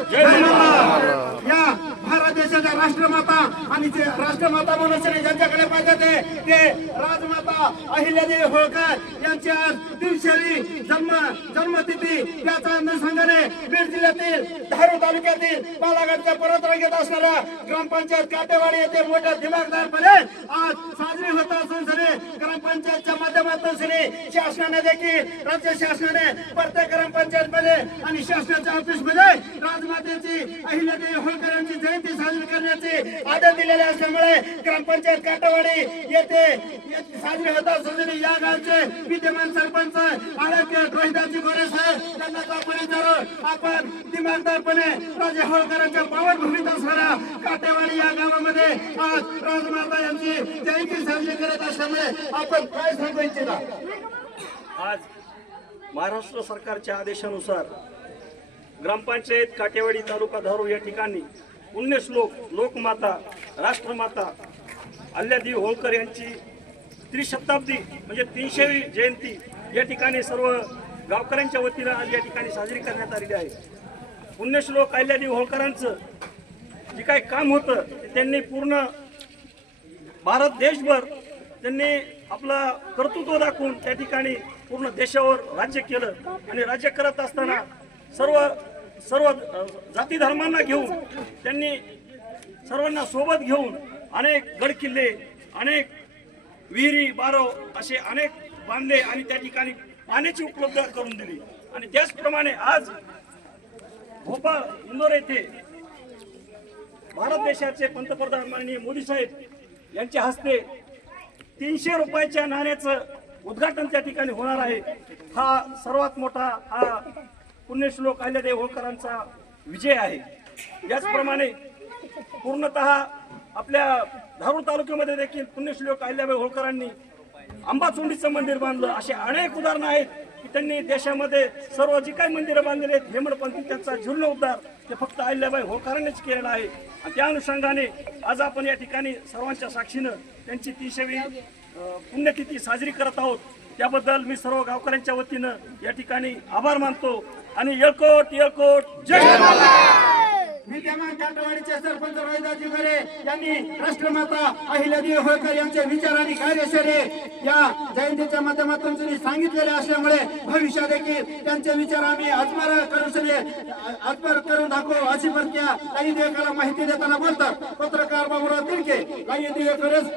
या भारत देशाच्या राष्ट्रमाता आणि जे राष्ट्रमाता म्हणून ज्यांच्याकडे पाहिजे ते ते राजमाता अहिल्यादेवी होळकर यांची आज दिवशेरी जन्म जन्मतिथी. याचा अनुषंगाने बीड जिल्ह्यातील धारू तालुक्यातील बालाघाटच्या पर्वतरांगेत असणाऱ्या ग्रामपंचायत काटेवाडी येथे मोठ्या दिमागदारपणे आज साजरी होत असून सरी ग्रामपंचायतच्या माध्यमातून सरी शासनाने देखील राज्य शासनाने प्रत्येक ग्रामपंचायत मध्ये आणि शासनाच्या ऑफिसमध्ये राजमातेची अहिल्यादेवी होळकरांची जयंती साजरी करण्याचे आदेश दिलेले असल्यामुळे ग्रामपंचायत काटावाडी येथे साजरी होतात या गावचे विद्यमान सरपंच आरोग्य रोहिदाजी गोरे साहेब त्यांना आपण आपण दिमागदारपणे राजे होळकरांच्या पावनभूमीत असणाऱ्या आज राजमाता यांची जयंती साजरी करत असल्यामुळे आपण काय सांगू इच्छिता? आज महाराष्ट्र सरकारच्या आदेशानुसार ग्रामपंचायत काटेवाडी तालुका धारू या ठिकाणी पुण्यश्लोक लोकमाता राष्ट्रमाता अल्ल्यादेवी होळकर यांची त्रिशताब्दी म्हणजे तीनशेवी जयंती या ठिकाणी सर्व गावकऱ्यांच्या वतीनं आज या ठिकाणी साजरी करण्यात आलेली आहे. पुण्यश्लोक अल्ल्यादेवी होळकरांचं जे काही काम होतं ते त्यांनी पूर्ण भारत देशभर त्यांनी आपला कर्तृत्व दाखवून त्या ठिकाणी पूर्ण देशावर राज्य केलं. आणि राज्य करत असताना सर्व सर्व जाती धर्मांना घेऊन त्यांनी सर्वांना सोबत घेऊन अनेक गडकिल्ले अनेक विहिरी बारव असे अनेक बांधले आणि त्या ठिकाणी पाण्याची उपलब्धता करून दिली. आणि त्याचप्रमाणे आज भोपाळ इंदोर येथे भारत देशाचे पंतप्रधान माननीय मोदी साहेब यांच्या हस्ते तीनशे रुपयाच्या नाण्याचं उद्घाटन त्या ठिकाणी होणार आहे. हा सर्वात मोठा हा पुण्यश्लोक अहिल्यादेव होळकरांचा विजय आहे. याचप्रमाणे पूर्णतः आपल्या धारूर तालुक्यामध्ये देखील पुण्यश्लोक अहिल्याबाई होळकरांनी आंबाचोंडीचं मंदिर बांधलं. असे अनेक उदाहरणं आहेत. की त्यांनी देशामध्ये सर्व जी काही मंदिरं बांधलेली आहेत हेमडपंथी त्यांचा जीर्णोद्धार ते फक्त अहिल्याबाई होळकरांनीच केलेला आहे. आणि त्या अनुषंगाने आज आपण या ठिकाणी सर्वांच्या साक्षीनं त्यांची तीनशेवी पुण्यतिथी साजरी करत आहोत. त्याबद्दल मी सर्व गावकऱ्यांच्या वतीनं या ठिकाणी आभार मानतो. आणि येळकोट येळकोट जय विद्यमान काटवाडीचे सरपंच रोहिदाजी गोरे यांनी राष्ट्रमाता अहिल्यादेवी होळकर यांचे विचार आणि कार्यशैली या जयंतीच्या माध्यमातून त्यांनी सांगितलेले असल्यामुळे भविष्यात देखील त्यांचे विचार आम्ही आत्मार करू सगळे आत्मार करून दाखवू अशी प्रक्रिया काही देवकाला माहिती देताना बोलतात. पत्रकार बाबूराव तिडके काही देवकरच